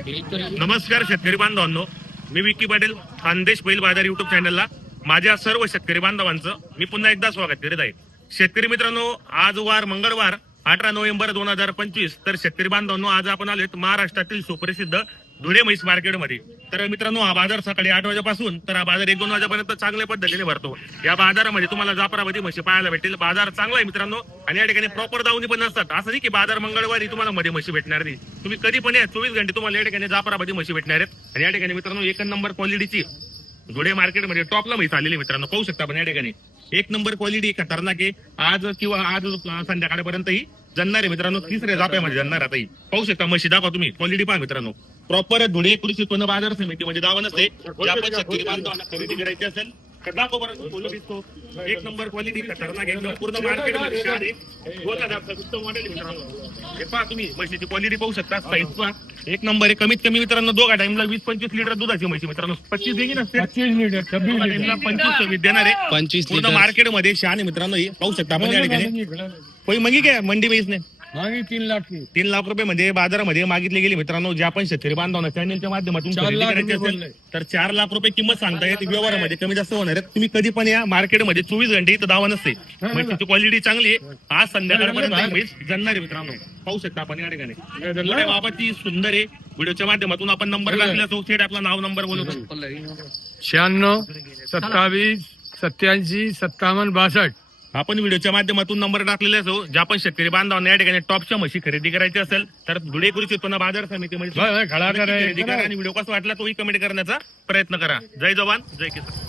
नमस्कार शेतकरी बांधवांनो. मी विकी पाटील खानदेश बैल बाजार युट्यूब चॅनलला माझ्या सर्व शेतकरी बांधवांचं मी पुन्हा एकदा स्वागत करीत आहे. शेतकरी मित्रांनो आज वार मंगळवार अठरा नोव्हेंबर दोन हजार पंचवीस. तर शेतकरी बांधवांनो आज आपण आलोय महाराष्ट्रातील सुप्रसिद्ध धुळे म्हैस मार्केटमध्ये. तर मित्रांनो हा बाजार सकाळी आठ वाजेपासून तर हा बाजार एक दोन वाजेपर्यंत चांगल्या पद्धतीने भरतो. या बाजारामध्ये तुम्हाला जाफराबादी म्हशी पाहायला भेटेल बाजार चांगला आहे मित्रांनो आणि या ठिकाणी प्रॉपर दावणी पण असतात असं नाही की बाजार मंगळवारी तुम्हाला मध्ये म्हशी भेटणार नाही. तुम्ही कधी पण या चोवीस घंटे तुम्हाला या ठिकाणी जाफराबादी म्हशी भेटणार आहेत. आणि या ठिकाणी मित्रांनो एक नंबर क्वालिटीची धुळे मार्केटमध्ये टॉपला म्हैस आलेली मित्रांनो. पाहू शकता पण या ठिकाणी. एक नंबर क्वालिटी खतरनाक आहे. आज किंवा आज संध्याकाळपर्यंत जन्णार आहे मित्रांनो तिसऱ्या जाप्यामध्ये जन्णार आता ही. पाहू शकता म्हशी दाखवा तुम्ही. क्वालिटी पहा मित्रांनो. प्रॉपर धुळे कृषी उत्पन्न बाजार समितीमध्ये दावा नसते शेतकरी बांधवांना खरेदी करायची असेल तर दाखव बरं क्वालिटी तो एक नंबर क्वालिटी खतरनाक एकदम पूर्ण छान आहे. दोन हजारचा उत्तम मॉडेल आहे मित्रांनो. हे पहा तुम्ही म्हशीची क्वालिटी पाहू शकता. साईज पहा. एक नंबर आहे. कमीत कमी मित्रांनो दोघा टाइमला वीस पंचवीस लिटर दुधाची म्हशी मित्रांनो. पच्चीस देगी नसते पच्चीस लिटर छब्बीस टाइमला पंचवीस सव्वीस देणार आहे. पंचवीस पूर्ण मार्केटमध्ये आहे मित्रांनो हे. पाहू शकता आपण या ठिकाणी. कोई मंगी काय मंडी बेसने मागे तीन लाख की. तीन लाख रुपये मध्ये बाजारामध्ये मागितले गेले. मित्रांनो जे आपण शेतकरी बांधवांना चॅनलच्या माध्यमातून चार खरेदी लाख करायची रुपये असेल बोलले. तर चार लाख रुपये किंमत सांगता येते व्यवहारामध्ये कमी जास्त होणार आहे तुम्ही कधी पण या मार्केटमध्ये चोवीस घंटे इथं दावा नसते. म्हशीची क्वालिटी चांगली आहे. आज संध्याकाळपर्यंत ही म्हैस जणणार आहे मित्रांनो. पाहू शकता आपण या ठिकाणी. मोठ्या बाबाची सुंदर आहे. व्हिडिओच्या माध्यमातून आपण नंबर तो थेट आपला नाव नंबर बोलतो शहाण्णव सत्तावीस सत्याऐंशी सत्तावन्न बासष्ट. आपण व्हिडिओच्या माध्यमातून नंबर टाकलेले असो ज्या पण शेतकरी बांधवांना या ठिकाणी टॉपच्या म्हशी खरेदी करायची असेल तर धुळे कृषी उत्पन्न बाजार समितीमध्ये करा, खरेदी करा. आणि व्हिडिओ कसा वाटला तोही कमेंट करण्याचा प्रयत्न करा. जय जवान जय किसान.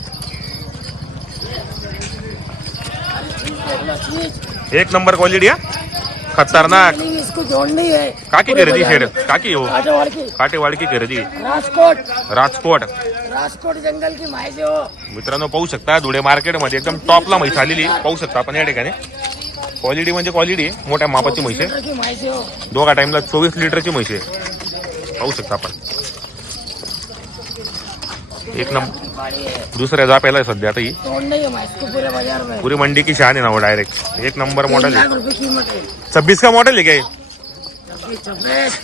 एक नंबर क्वालिटी खतरनाक. इसको जोड़नी है। काकी खरेदी शेड काकी हो। काटेवाड़ की काटेवाड की खरेदी राजकोट। राजकोट। राजकोट जंगल की माहिती हो। मित्रांनो पाहू शकता धुळे मार्केटमध्ये एकदम टॉपला म्हैस आलेली पाहू शकता आपण या ठिकाणी. क्वालिटी म्हणजे क्वालिटी मोठ्या मापाची म्हैस आहे. हो। दोघा टाइमला चोवीस लिटरची म्हशी आहे. पाहू शकता आपण. एक नंबर गाड़ी है दुसऱ्या जाप्याला आहे सध्या आता ही. तोड़ नहीं है मैं इसको पूरे बाजार में पुरी मंडी की शान आहे ना वो डायरेक्ट एक नंबर तीन मॉडल लाख है रुपए कीमत है छब्बीस का मॉडल है क्या? ये? छब्बीस छब्बीस.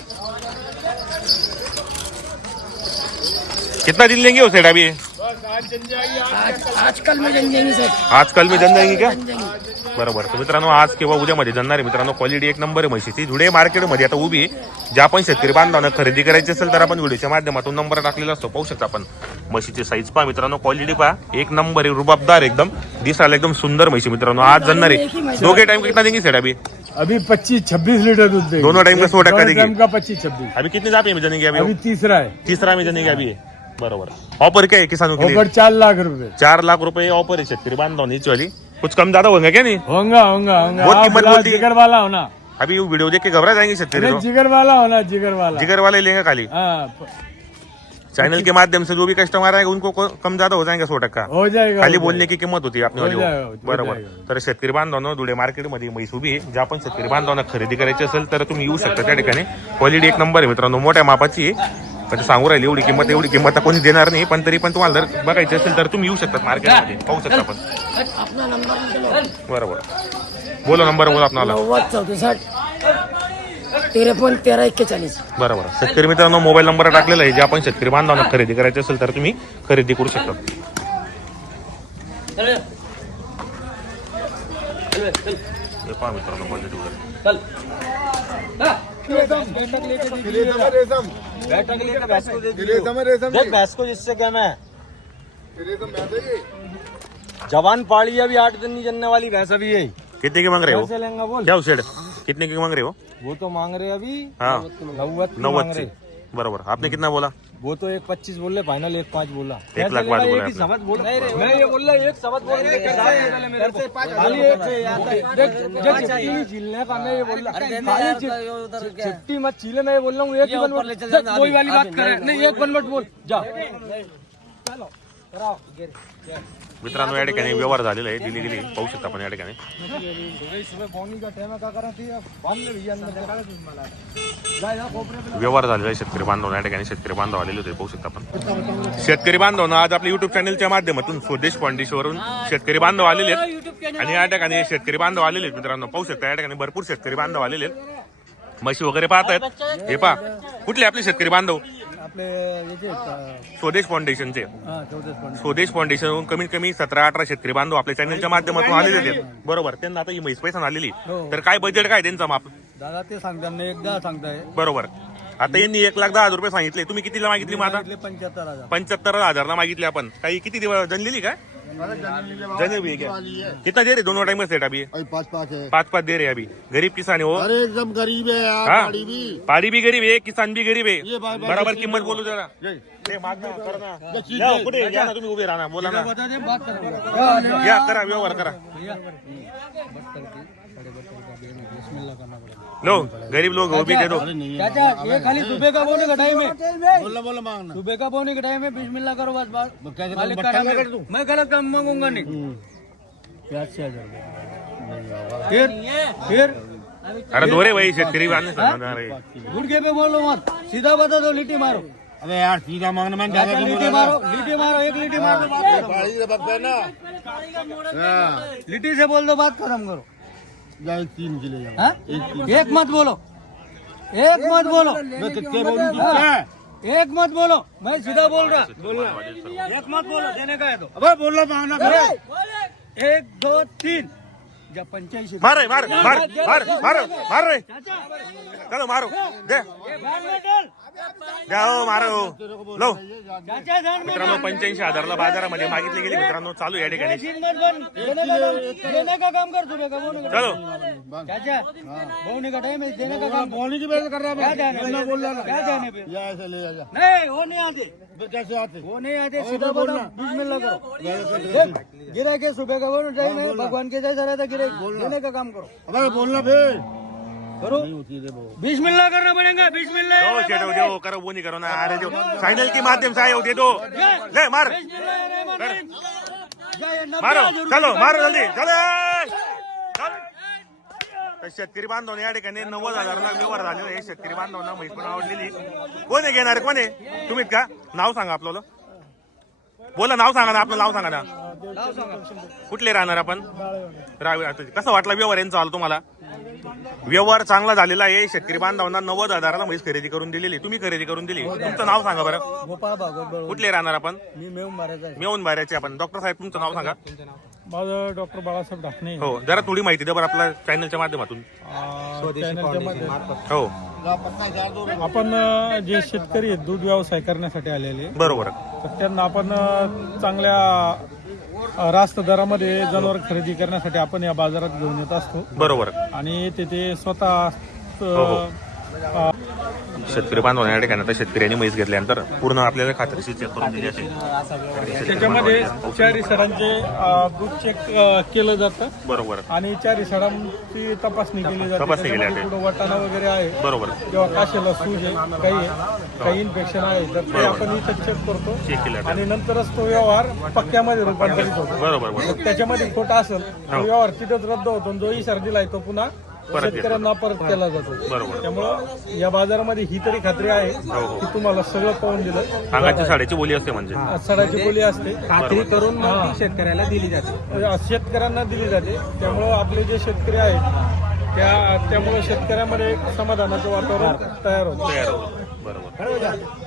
कितना दिन लेंगे उसे अभी आज आजकल में जन जाएंगे सर. आज कल में जन जाएंगे क्या जन जाएंगे बरोबर. तर मित्रांनो आज किंवा उद्यामध्ये जाणार आहे मित्रांनो क्वालिटी एक नंबर आहे म्हशीची. धुळे मार्केटमध्ये आता उभी आहे. ज्या आपण शेतकरी बांधवांना खरेदी करायची असेल तर आपण व्हिडिओच्या माध्यमातून नंबर टाकलेला असतो. पाहू शकता आपण. म्हशीची साईज पहा मित्रांनो क्वालिटी पहा. एक नंबर आहे रुबाबदार एकदम. दिसायला एकदम सुंदर म्हशी मित्रांनो. आज जाणार आहे. दोघे टाइम कितना देंगे सेट अभी? अभी पच्चीस छब्बीस लीटर दूध देगी. दोनों टाइम का सौ टक्का देगी। टाइम का पच्चीस छब्बीस. अभी कितने जापे में जानेंगे अभी? अभी तीसरा है. तीसरा में जानेंगे अभी? बरोबर. ऑफर क्या है किसानों के लिए ऊपर चार लाख रुपए चार लाख रुपए ऑफर है शेतकरी बांधव नीचे वाली कुछ कम ज्यादा होगा क्या नहीं? होगा होगा होगा बहुत कीमत बोलती है। जिगर वाला होना. अभी वो वीडियो देख के घबरा जाएंगे शेतकरी जिगर वाला होना जिगर वाला जिगर वाले लेंगे खाली. चैनल के माध्यम से जो भी कस्टमर आएगा उनको कम ज्यादा हो जाएंगे सौ टक्का. हो जाएगा खाली हो बोलने। की किंमत होती आपने हो. हो बरोबर. तर शेतकरी बांधवांनो धुळे मार्केटमध्ये म्हैस उभी आहे. ज्या पण शेतकरी बांधवांना खरेदी करायची असेल तर तुम्ही येऊ शकता त्या ठिकाणी. क्वालिटी एक नंबर आहे मित्रांनो. मोठ्या मापाची आहे. पण ते सांगू राहिली एवढी किंमत एवढी किंमत कोणी देणार नाही पण तरी पण तुम्हाला जर बघायची असेल तर तुम्ही येऊ शकता मार्केटमध्ये. पाहू शकता आपण. निकलो बरोबर. बोलो नंबर बोला आपणाला. नव्वद चौसष्ट तिरपन तेरह इक्केचालीस बरोबर. शेतकरी मित्रांनो मोबाईल नंबर टाकलेला आहे. जे आपण शेतकरी बांधवांना खरेदी करायची असेल तर तुम्ही खरेदी करू शकता. पहा मित्रांनो क्वालिटी वगैरे. को जिससे कहना है। जवान पाड़ी अभी आठ दिन नहीं जनने वाली भैंस अभी है। कितने की मांग रहे हो? लेंगे बोल। क्या उसे कितने की मांग रहे हो? वो तो मांग रहे अभी। नौ नौ की बरोबर. आपने कितना बोला? वो तो एक पच्चीस बोल रहे फाइनल एक पाँच बोला. एक लाख पाँच बोला ही मैं ये बोल रहा एक बोल का. मैं ये बोल रहा खाली मत छीले मैं ये बोल रहा हूँ एक बनवट कोई वाली बात करे। नहीं एक बनवट बोल। जा। मित्रांनो या ठिकाणी व्यवहार झालेला आहे. दिली गेली पाहू शकता आपण या ठिकाणी. व्यवहार झालेला आहे. शेतकरी बांधव या ठिकाणी शेतकरी बांधव आलेले होते. पाहू शकता आपण. शेतकरी बांधव आज आपल्या युट्यूब चॅनलच्या माध्यमातून स्वदेश फाउंडेशनवरून शेतकरी बांधव आलेले आहेत. आणि या ठिकाणी शेतकरी बांधव आलेले आहेत मित्रांनो. पाहू शकता या ठिकाणी भरपूर शेतकरी बांधव आलेले आहेत. म्हशी वगैरे पाहतायत. हे पा कुठले आपले शेतकरी बांधव? आपले याचे स्वदेश फाउंडेशनचे. हा पण स्वदेश फाउंडेशन कमीत कमी सतरा अठरा शेतकरी बांधव आपल्या चॅनलच्या माध्यमातून आलेले आहेत बरोबर त्यांना आता ही म्हैस पैसा आलेली. तर काय बजेट काय त्यांचा माप? दादा ते सांगताना एकदा सांगताय. बरोबर. आता यांनी एक लाख दहा हजार रुपये सांगितले. तुम्ही कितीला मागितली मग आता? पंच्याहत्तर हजार. पंच्याहत्तर हजारला मागितली आपण. काही किती दिवस जनलेली काय जने भी है क्या? कितना दे रहे? दोनों टाइम सेट अभी? पाँच पाँच है। पाच पाच दे रहे अभी। गरीब किसान है वो। अरे एकदम गरीब है यार हाँ? भी। पारी भी गरीब है किसान भी गरीब है। बराबर किंमत बोलू जरा। कुठे या ना तुम्ही उभे राहा बोला ना। बता दे बात करो। या करा व्यवहार करा। लो गरीब लोग वो भी दे दो। नहीं है चाचा ये खाली सुबह का बोने का टाइम है। बोला बोला मांगना। सुबह का बोने का टाइम है बिस्मिल्लाह करो बस बात है। तू? मैं गलत काम मांगूँगा नहीं। अस्सी हज़ार फिर फिर। अरे दोरे भाई शेतकरी बांधणे सांगणार आहे. गुड़के पे बोलो मत। सीधा बता दो लिट्टी मारो। अबे यार सीधा मांगना चाचा ज़्यादा लिट्टी मारो लिट्टी मारो एक लिट्टी मार बात से है हाँ, लिट्टी से बोल दो बात खत्म करो। या एक तीन के ले जाओ हाँ? एक तीन एक मत बोलो एक मत बोलो मैं कितने बोलूं कितने एक मत बोलो मैं सीधा बोल रहा एक मत बोलो देने का है तो अबे बोला मांगना फिर एक दो तीन जब पंचायती मार रे, मार मार मार मार मार रे चलो मारो. दे. द्या हो मारो. लो मित्रांनो पंच्याऐंशी हजारला बाजारामध्ये मागितली गेली. मित्रांनो चालू या ठिकाणी. का काम चलो. चाचा बोने का टाइम है देने का काम बोलने की वजह कर रहा क्या है जाने मैं बोल रहा क्या जाने पे या ऐसे ले जा नहीं वो नहीं आते फिर कैसे आते वो नहीं आते सीधा बोलना बिस्मिल्लाह करो. देख गिरा के सुबह का बोनो टाइम है भगवान के जैसा रहता गिरे का काम करो? अबे बोलना फिर. करो? बिस्मिल्लाह करना पड़ेगा दो दो करो वो नहीं करो ना अरे जो चैनल के माध्यम से आए हो दे दो ले मार। मारो हजार चलो मारो जल्दी। चलो। शेतकरी बांधव या ठिकाणी नव्वद हजारला व्यवहार झालेला आहे शेतकरी बांधवांना म्हैस पण आवडलेली. कोण आहे घेणार कोण आहे? तुम्हीच का? नाव सांगा आपलं बोला नाव सांगा ना आपलं नाव सांगा ना. कुठले राहणार आपण? रावे आता कसा वाटला व्यवहार यांचा आला तुम्हाला? व्यवहार चांगला झालेला आहे. शेतकरी बांधवांना नव्वद हजाराला म्हैस खरेदी करून दिलेली तुम्ही खरेदी करून दिली तुमचं नाव सांगा बरं. गोपाळ भागवत कुठले राहणार आपण? मी मारायचा मेवून बाहेरचे आपण. डॉक्टर साहेब तुमचं नाव सांगा. माझं डॉक्टर बाळासाहेब ढाकणे. हो जरा थोडी माहिती द्या बरं आपल्या चॅनलच्या माध्यमातून. हो. आपण अ, जे शेतकरी आहेत दूध व्यवसाय करण्यासाठी आलेले. बरोबर. तर त्यांना आपण अ, चांगल्या रास्त दरामध्ये जनावर खरेदी करण्यासाठी आपण या बाजारात घेऊन येत असतो. बरोबर. आणि ते ते स्वतः हो, अ, शेतकरी बांधवांना या ठिकाणी आता शेतकऱ्यांनी म्हैस घेतल्यानंतर पूर्ण आपल्याला खात्रीशी चेक करून दिली असेल. त्याच्यामध्ये चारी सडांचे अ, दूध चेक केलं जातं. बरोबर. आणि चारी सडांची तपासणी केली जाते. तपासणी केली जाते. कुठं वाटाणा वगैरे आहे बरोबर. किंवा काशेला सूज आहे काही आहे काही इन्फेक्शन आहे तर ते आपण इथं चेक करतो. चेक केलं जातं. आणि नंतरच तो व्यवहार पक्क्यामध्ये रूपांतरित होतो. बरोबर त्याच्यामध्ये खोटा असेल तो व्यवहार तिथेच रद्द होतो आणि जो इशारा दिलाय तो पुन्हा परत शेतकऱ्यांना परत केला जातो. बरोबर. त्यामुळं या बाजारामध्ये ही तरी खात्री आहे की तुम्हाला सगळं पाहून दिलं. अंगाची साड्याची बोली असते म्हणजे. सडाची बोली असते. खात्री करून शेतकऱ्याला दिली जाते. शेतकऱ्यांना दिली जाते. त्यामुळं आपले जे शेतकरी आहेत त्या त्यामुळे शेतकऱ्यामध्ये एक समाधानाचं वातावरण तयार होतं. तयार होतो. बरोबर.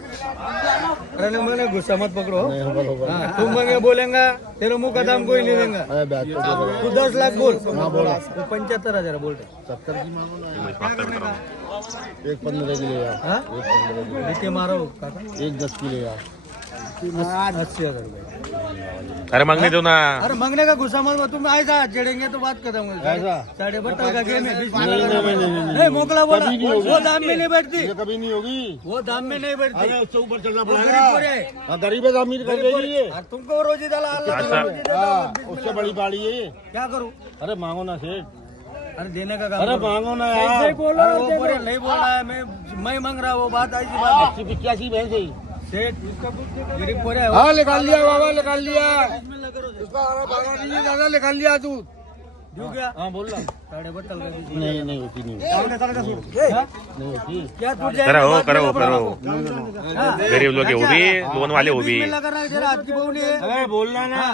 अरे मैंने गुस्सा मत पकड़ो हाँ, तुम मंगे बोलेगा तेरे मुंह का दाम कोई नहीं देगा अरे बैठ तो बोलो। तू दस लाख बोल तू पंच्याहत्तर हजार बोल सत्तर की मांगो ना ही म्हैस मागता मित्रांनो एक पंद्रह की ले यार हाँ एक पंद्रह की नीचे मारो काका एक दस की ले यार अस्सी हजार रुपये। अरे मागणी देऊ ना। अरे मांगने का गुस्सा मत तुम ऐसा जड़ेंगे तो बात खत्म हो ऐसा? साढ़े बत्तर का गेम है बीच में नहीं, लगा नहीं, रहा। नहीं, नहीं, नहीं मोकला बोला कभी नहीं होगी। वो दाम में नहीं बैठती। ये कभी नहीं होगी। वो दाम में नहीं बैठती। अरे उससे ऊपर चलना वो गरीब पड़ेगा। पूरे है। हाँ, गरीब है तो अमीर कर देगी ये। और तुमको रोजी डाला अल्लाह अच्छा। ताला रोजी देता हाँ, और बीच में उससे लगा। बड़ी बाड़ी है ये। क्या करूँ? अरे मांगो ना सेठ। अरे देने का काम अरे करो। मांगो ना अरे यार। वो पूरे नहीं बोल रहा है मैं मैं मांग रहा हूँ वो बात ऐसी बात है। अस्सी पिचासी भैंस है। सेठ गरीब पूरे है। हाँ निकाल लिया बाबा निकाल लिया। दादा निकाल लिया तू हाँ। नहीं नहीं होती नहीं। करा हो? करा करा? गरीब लोग आहे उभी लोन वाले है ने। अरे बोलना ना।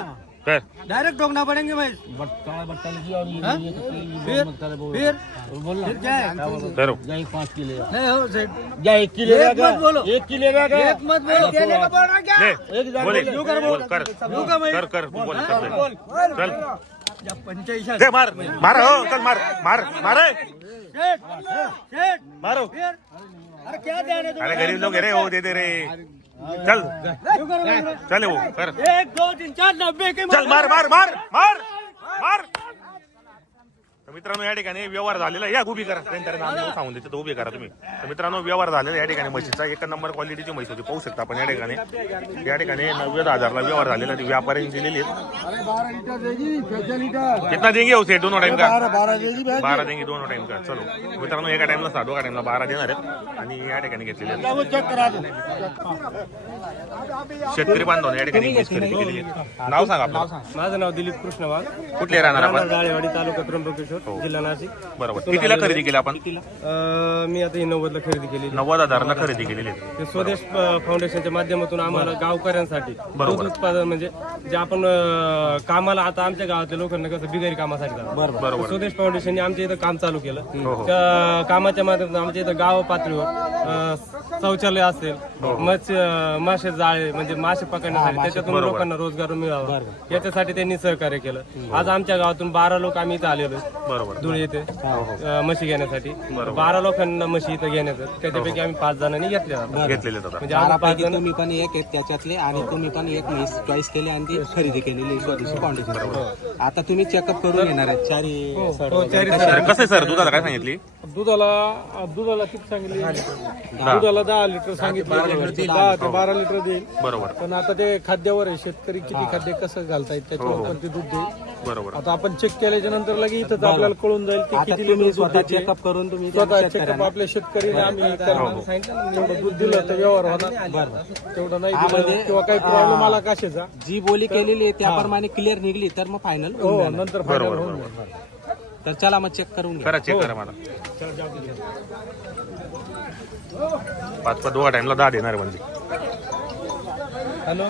डायरेक्ट ठोकना पड़ेंगे मैं बट्टा बट्टा की और ये हाँ? ये कपड़े की फिर बोल मत करे बोल. फिर. बोल ना. फिर क्या है करो. जा एक पाँच किलो. नहीं हो सेठ एक किलो एक मत बोलो। एक किलो का क्या एक मत बोलो. का बोल रहा क्या एक कर. यूं का मैं कर कर तू बोल कर बोल चल. या पंचायत दे मार मार हो चल मार मार मारे मारो. अरे क्या है अरे? गरीब लोग रे हो दे दे रे. चल? चल. वो कर एक दो तीन चार नब्बे के चल मार मार मार मार. मार. मित्रांनो या ठिकाणी व्यवहार झालेला. या उभी करा. त्यांच्याकडे नाव सांगून देते. तो उभी करा तुम्ही. तर मित्रांनो व्यवहार झालेला या ठिकाणी म्हशीचा एक नंबर क्वालिटीची म्हैस होती. पाहू शकता आपण या ठिकाणी. या ठिकाणी नव्वद हजारला व्यवहार झालेला. ती व्यापाऱ्यांनी दिलेली कितना देंगे उसे? दोनों टाइम का. बारा देंगे दोनों टाइम का. चलो. मित्रांनो एका टाइमला सात एका टाइमला बारा देणार आहेत. आणि या ठिकाणी घेतलेले शेतकरी बांधव या ठिकाणी. नाव सांगा आपलं. माझं नाव दिलीप कृष्ण वाघ कुठले राहणार आपण? तालुका त्र्यंबकेश्वर. जिल्हा नाशिक. बरोबर. कितीला खरेदी केली आपण? अं, मी आता ही नव्वदला खरेदी केली नव्वद हजारला खरेदी केलेली आहे. ते स्वदेश अं, फाउंडेशनच्या माध्यमातून आम्हाला गावकऱ्यांसाठी. दूध उत्पादन म्हणजे जे आपण अं, कामाला आता आमच्या गावातल्या लोकांना कसं बिगारी कामासाठी जातात. बरोबर. हो, स्वदेश फाउंडेशनने आमच्या इथं काम चालू केलं. त्या कामाच्या माध्यमातून आमच्या इथं गाव पातळीवर अं, शौचालय असेल हो, मत्स्य मासे जाळे म्हणजे मासे पकडण्यासाठी त्याच्यातून लोकांना रोजगार मिळावा. याच्यासाठी त्यांनी सहकार्य केलं. आज आमच्या गावातून बारा लोक आम्ही इथं आलेलो बरोबर. धुळे येथे अं, म्हशी घेण्यासाठी. बारा लोकांना म्हशी इथं घेण्याचं. त्याच्यापैकी आम्ही पाच जणांनी घेतल्या. जातात. घेतलेले म्हणजे आम्ही पाच जण तुम्ही पण एक त्याच्यातले आणि तुम्ही पण एक म्हैस चॉईस केली आणि ती खरेदी केलेली स्वदेशी फाउंडेशन आता तुम्ही चेकअप करून येणार आहेत. चारी हो, तर कसं आहे सर? दुधाला काय सांगितली? दुधाला दुधाला किती सांगितली? दुधाला दहा लिटर सांगितलं. दहा ते बारा लिटर देईल. बरोबर. पण आता ते खाद्यावर आहे. शेतकरी किती खाद्य कसं घालतायत हो, त्याच्यावर पण ते दूध देईल. बरोबर. आता आपण चेक केल्याच्यानंतर लगे इथंच आपल्याला कळून जाईल की आता किती तुम्ही लिटर दूध स्वतः देते. करून तुम्ही स्वतः चेकअप आपल्या शेतकरीने आम्ही हो, करणार तेवढं दूध दिलं तर व्यवहार होणार तेवढं नाही दिलं किंवा काही प्रॉब्लेम आला कशाचा. जी बोली केलेली आहे त्याप्रमाणे क्लिअर निघली तर मग फायनल हो नंतर फायनल होऊन जाईल तर चला मग चेक करून घ्या. करा चेक करा मला. पाच पाच दोघा टाइमला दहा देणार आहे म्हणजे. हॅलो?